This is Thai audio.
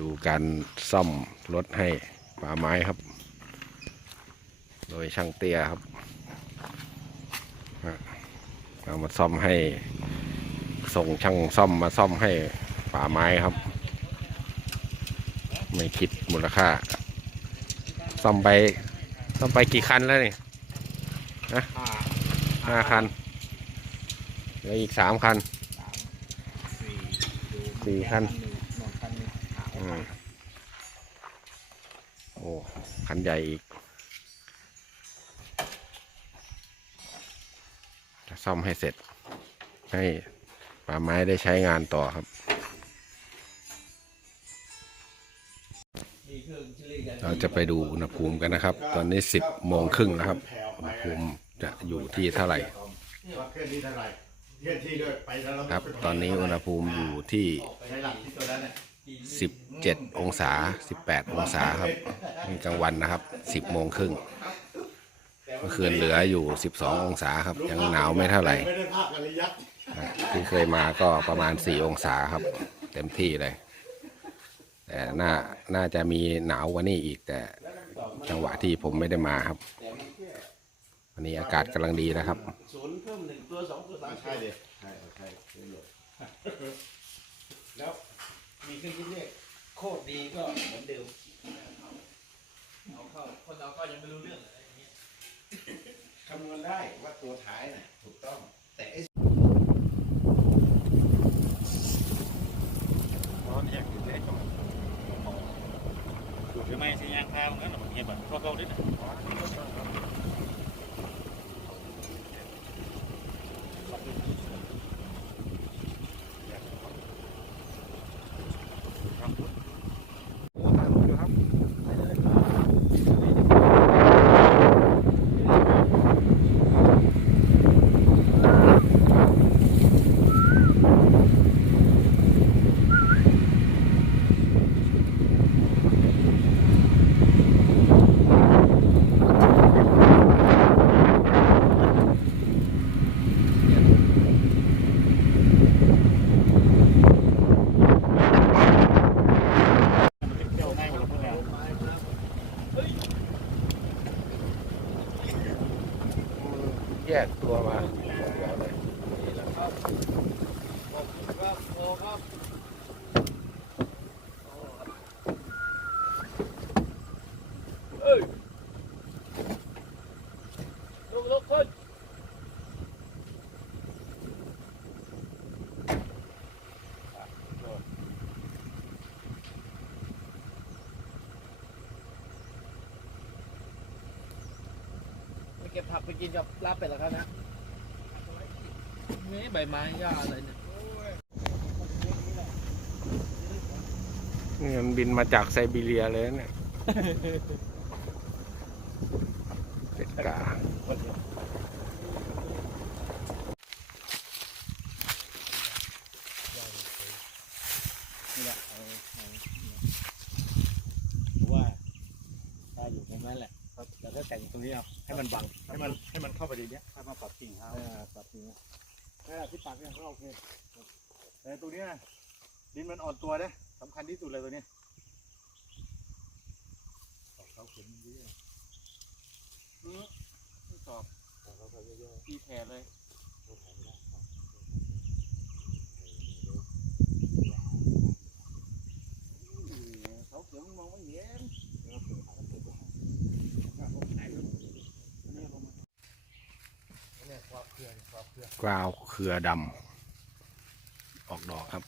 ดูการซ่อมรถให้ป่าไม้ครับ โดยช่างเตี้ยครับเอามาซ่อมให้ ส่งช่างซ่อมมาซ่อมให้ป่าไม้ครับ ไม่คิดมูลค่า ซ่อมไปซ่อมไปกี่คันแล้วนี่นะห้าคันเหลืออีกสามคันสี่คัน โอ้คันใหญ่อีกซ่อมให้เสร็จ ให้ป่าไม้ได้ใช้งานต่อครับเราจะไปดูอุณหภูมิกันนะครับ ตอนนี้สิบโมงครึ่งนะครับ อุณหภูมิจะอยู่ที่เท่าไหร่ ครับ ตอนนี้อุณหภูมิอยู่ที่ ใช้หลักที่ตัวนั้นน่ะ17 องศา 18 องศาครับนี่กลางวันนะครับ 10โมงครึ่งเมื่อคืนเหลืออยู่ 12 องศาครับ ยังหนาวไม่เท่าไหร่ที่เคยมาก็ประมาณ 4 องศาครับ เต็มที่เลย แต่น่าน่าจะมีหนาวกว่านี้อีกแต่จังหวะที่ผมไม่ได้มาครับวันนี้อากาศกำลังดีนะครับศูนย์เพิ่มหนึ่งตัวสองตัวสามใช่เด็ใช่ใช่แล้ว มีเครื่องคิดเลขโคตรดีก็เหมือนเดิมเอาเข้าคนเราก็ยังไม่รู้เรื่องอะไรอย่างเงี้ยคำนวณได้ว่าตัวท้ายน่ะถูกต้อง แต่ไอ้หรือไม่สิยางพาของนั้นหรอเงี้ยแบบเข้าๆนิดนะ เที่ยวง่ายกว่าเราเพื่อนแล้ว แยกตัวมาลุกลุกคน ไป เก็บผักไปกินกับลาบเป็ดเหรอครับนะนี่ใบไม้หญ้าอะไรเนี่ยนี่มันบินมาจากไซบีเรียเลยนะเนี่ยเป็ดกานี่แหละเอาเอาหรือว่าถ้าอยู่ตรงนั้นแหละ แต่ถ้าแต่งตรงนี้เอาให้มันบังให้มันให้มันเข้าไปในเนี้ยถ้ามาปรับกิ่งเขาปรับกิ่งนะแค่ที่ปากเนี่ยก็โอเคแต่ตรงเนี้ยดินมันอ่อนตัวนะสำคัญที่สุดเลยตัวเนี้ยตอกเสาเข็มเยอะอือไม่ตอกที่แทนเลย เขาเขียวมองไม่เห็น กราวเครือดำออกดอกครับ